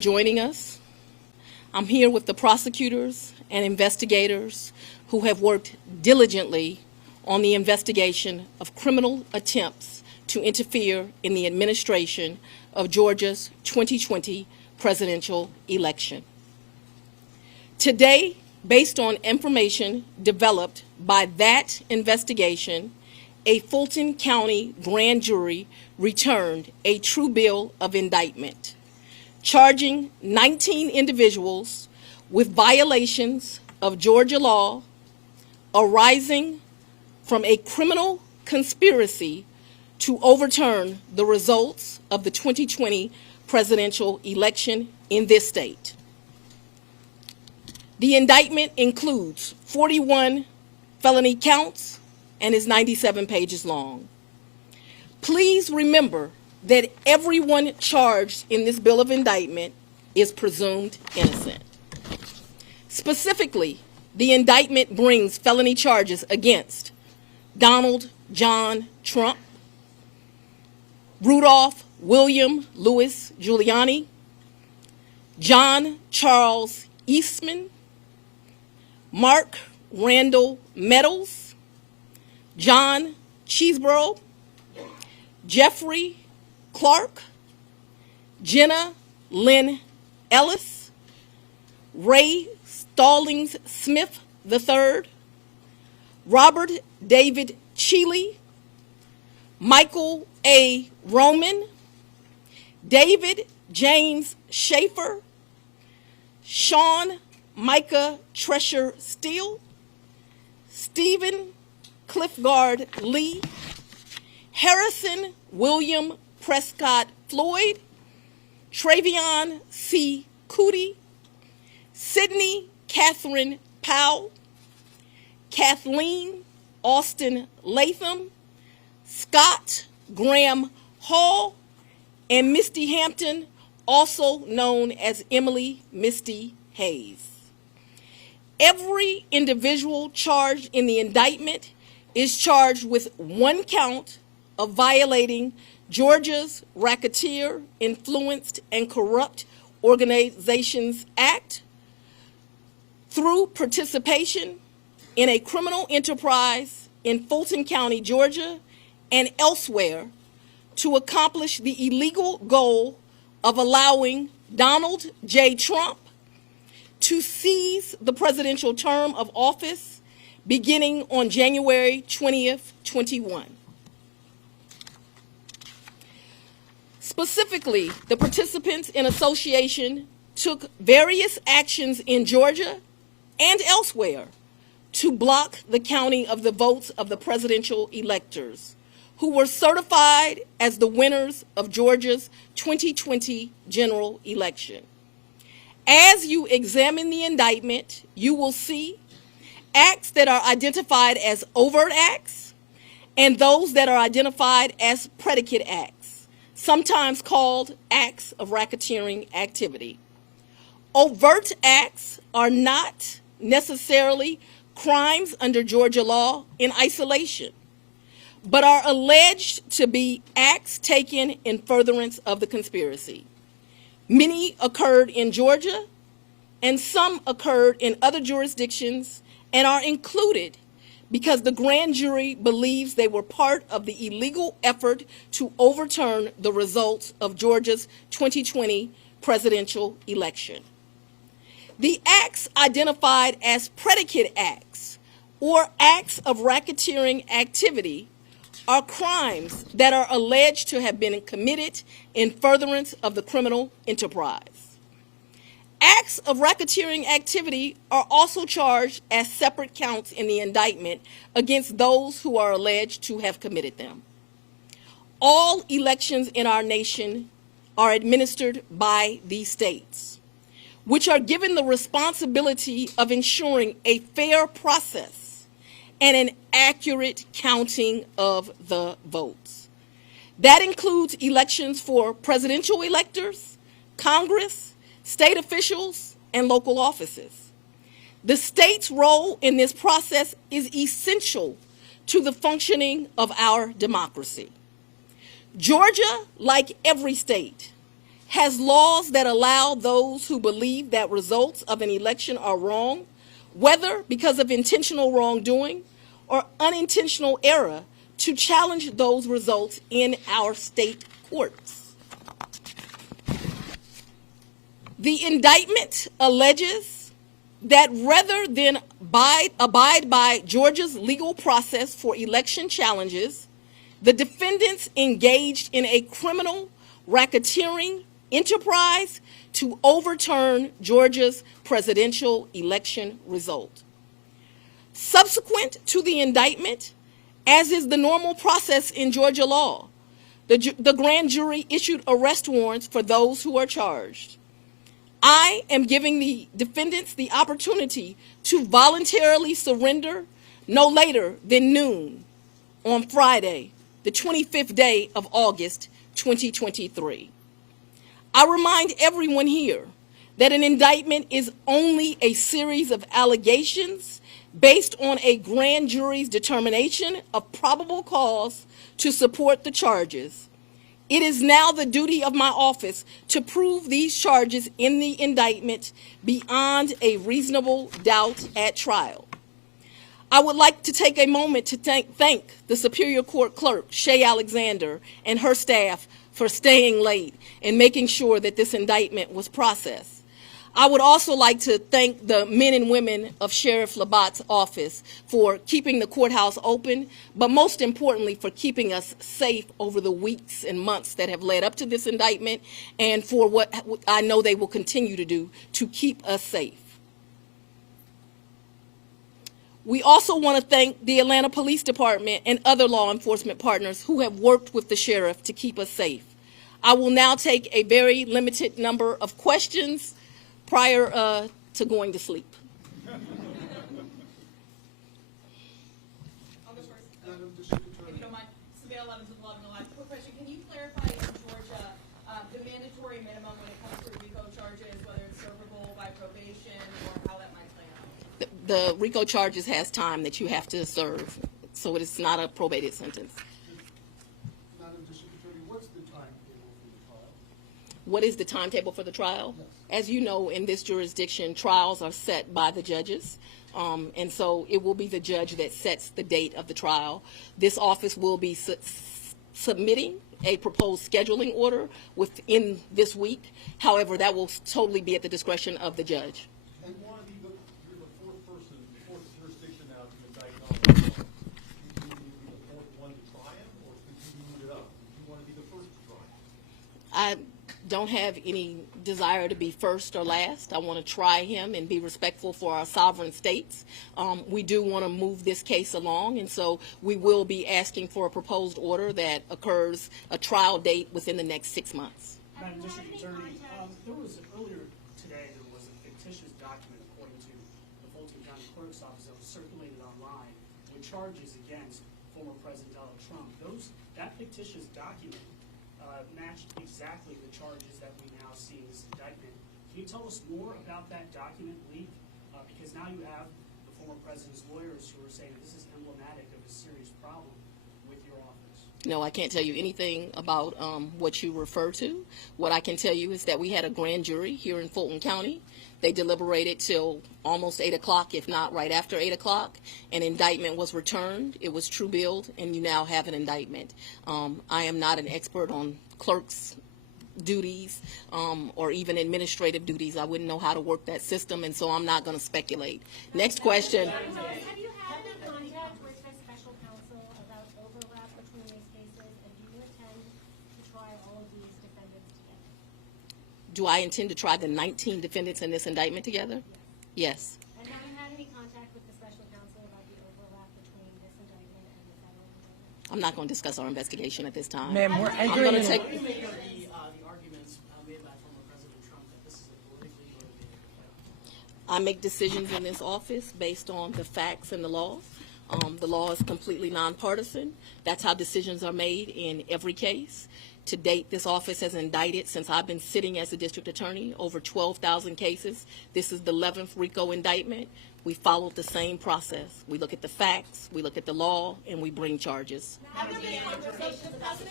Joining us. I'm here with the prosecutors and investigators who have worked diligently on the investigation of criminal attempts to interfere in the administration of Georgia's 2020 presidential election. Today, based on information developed by that investigation, a Fulton County grand jury returned a true bill of indictment, charging 19 individuals with violations of Georgia law arising from a criminal conspiracy to overturn the results of the 2020 presidential election in this state. The indictment includes 41 felony counts and is 97 pages long. Please remember that everyone charged in this bill of indictment is presumed innocent. Specifically, the indictment brings felony charges against Donald John Trump, Rudolph William Louis Giuliani, John Charles Eastman, Mark Randall Meadows, John Cheeseborough, Jeffrey Clark, Jenna Lynn Ellis, Ray Stallings Smith III, Robert David Cheeley, Michael A. Roman, David James Schaefer, Sean Micah Tresher Steele, Stephen Cliffgard Lee, Harrison William Prescott Floyd, Travion C. Cootie, Sydney Catherine Powell, Kathleen Austin Latham, Scott Graham Hall, and Misty Hampton, also known as Emily Misty Hayes. Every individual charged in the indictment is charged with one count of violating Georgia's Racketeer, Influenced, and Corrupt Organizations Act through participation in a criminal enterprise in Fulton County, Georgia, and elsewhere to accomplish the illegal goal of allowing Donald J. Trump to seize the presidential term of office beginning on January 20th, 21. Specifically, the participants in association took various actions in Georgia and elsewhere to block the counting of the votes of the presidential electors who were certified as the winners of Georgia's 2020 general election. As you examine the indictment, you will see acts that are identified as overt acts and those that are identified as predicate acts, sometimes called acts of racketeering activity. Overt acts are not necessarily crimes under Georgia law in isolation, but are alleged to be acts taken in furtherance of the conspiracy. Many occurred in Georgia, and some occurred in other jurisdictions and are included because the grand jury believes they were part of the illegal effort to overturn the results of Georgia's 2020 presidential election. The acts identified as predicate acts or acts of racketeering activity are crimes that are alleged to have been committed in furtherance of the criminal enterprise. Acts of racketeering activity are also charged as separate counts in the indictment against those who are alleged to have committed them. All elections in our nation are administered by these states, which are given the responsibility of ensuring a fair process and an accurate counting of the votes. That includes elections for presidential electors, Congress, state officials, and local offices. The state's role in this process is essential to the functioning of our democracy. Georgia, like every state, has laws that allow those who believe that results of an election are wrong, whether because of intentional wrongdoing or unintentional error, to challenge those results in our state courts. The indictment alleges that rather than abide by Georgia's legal process for election challenges, the defendants engaged in a criminal racketeering enterprise to overturn Georgia's presidential election result. Subsequent to the indictment, as is the normal process in Georgia law, the grand jury issued arrest warrants for those who are charged. I am giving the defendants the opportunity to voluntarily surrender no later than noon on Friday, the 25th day of August, 2023. I remind everyone here that an indictment is only a series of allegations based on a grand jury's determination of probable cause to support the charges. It is now the duty of my office to prove these charges in the indictment beyond a reasonable doubt at trial. I would like to take a moment to thank the Superior Court Clerk, Shay Alexander, and her staff for staying late and making sure that this indictment was processed. I would also like to thank the men and women of Sheriff Labatt's office for keeping the courthouse open, but most importantly for keeping us safe over the weeks and months that have led up to this indictment, and for what I know they will continue to do to keep us safe. We also want to thank the Atlanta Police Department and other law enforcement partners who have worked with the sheriff to keep us safe. I will now take a very limited number of questions prior to going to sleep. I'll go first. If you don't mind, Savannah 11 to 11 alive. Quick question: can you clarify in Georgia the mandatory minimum when it comes to RICO charges, whether it's servable by probation or how that might play out? The RICO charges has time that you have to serve, so it is not a probated sentence. Madam District Attorney, what's the timetable for the trial? What is the timetable for the trial? Yes. As you know, in this jurisdiction, trials are set by the judges, and so it will be the judge that sets the date of the trial. This office will be submitting a proposed scheduling order within this week. However, that will totally be at the discretion of the judge. And you want to be you're the fourth person, the fourth jurisdiction now to indict on the law. Do you need to be the fourth one to try him, or could you move it up? Do you want to be the first to try him? I don't have any desire to be first or last. I want to try him and be respectful for our sovereign states. We do want to move this case along, and so we will be asking for a proposed order that occurs a trial date within the next 6 months. Madam District Attorney, earlier today there was a fictitious document according to the Fulton County Clerk's Office that was circulated online with charges against former President Donald Trump. That fictitious document matched exactly the charges that we now see in this indictment. Can you tell us more about that document leak? Because now you have the former president's lawyers who are saying this is emblematic of a serious problem with your office. No, I can't tell you anything about what you refer to. What I can tell you is that we had a grand jury here in Fulton County. They deliberated till almost 8 o'clock, if not right after 8 o'clock. An indictment was returned. It was true billed, and you now have an indictment. I am not an expert on clerks' duties or even administrative duties. I wouldn't know how to work that system, and so I'm not going to speculate. Next question. Have you had any contact with the special counsel about overlap between these cases, and do you intend to try all of these defendants together? Do I intend to try the 19 defendants in this indictment together? Yes. And have you had any contact with the special counsel about the overlap between this indictment and the federal indictment? I'm not going to discuss our investigation at this time. Ma'am, we're I'm entering going to in. take. The arguments made by former President Trump that this is a politically motivated affair. I make decisions in this office based on the facts and the law. The law is completely nonpartisan. That's how decisions are made in every case. To date, this office has indicted, since I've been sitting as a district attorney, over 12,000 cases. This is the 11th RICO indictment. We followed the same process. We look at the facts, we look at the law, and we bring charges. Have there been conversations about the